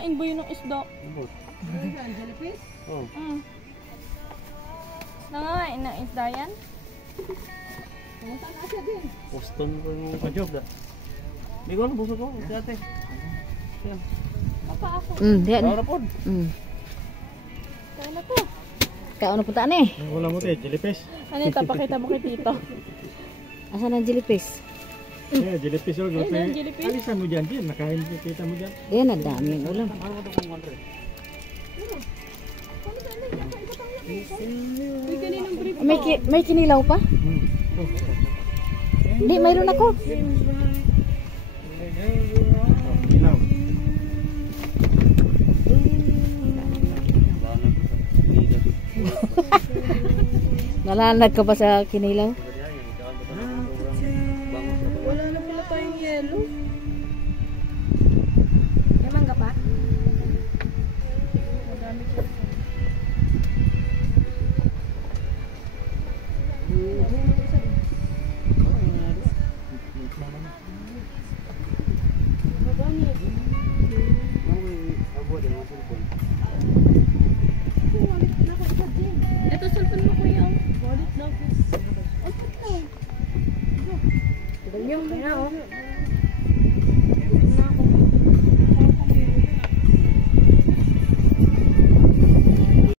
Kakain ba yun ng isda? Jellyfish? Oh. Nangangain ng isda yan? Pumunta na siya din. Poston ko yung kajob da. Hindi ko alam, busog ko. Dati. Yan. Papa ako. Diyan. Bawa na po. Kaya na po. Kaya ano puntaan eh? Wala mo tayo, jellyfish. Ano yung tapakita mo kay tito? Asan ang jellyfish? Yeah, jellyfish. Ayun ang jellyfish. Alisan mo dyan, din. Nakain kita mo dyan. Yan, ang dami yung ulam. Uy, kaninang brief ko. May kinilaw pa? Hindi, mayroon ako. Ilaw. Nalanag ka ba sa kinilaw? Wala na pala tayong yelo. May mangga pa? Madami ko. Ito cellphone mo kuya. Wallet lang. Yung, kaya oh.